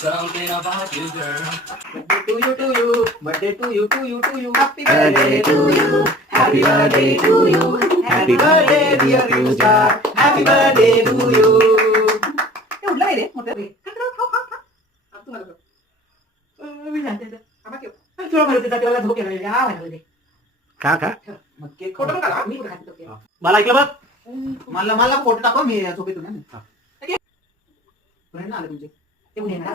Something about you, girl. Birthday to you, to you, to you. Happy birthday to you. Happy birthday to you. Happy birthday, dear Pooja. Happy birthday to you. ते उडला रे मोठं रे. अब तुम्हाला बघ. मी जाते आता. आबा केव. तुला म्हणत होता त्याला झोप येणार या म्हणाले. का मग केक फोटो बघा मी कुठे खातो केक. मला ऐकलं बघ. मला फोटो टाकव मी झोपेतून. तुला ना आलं तुमचे. ते उन्हे ना.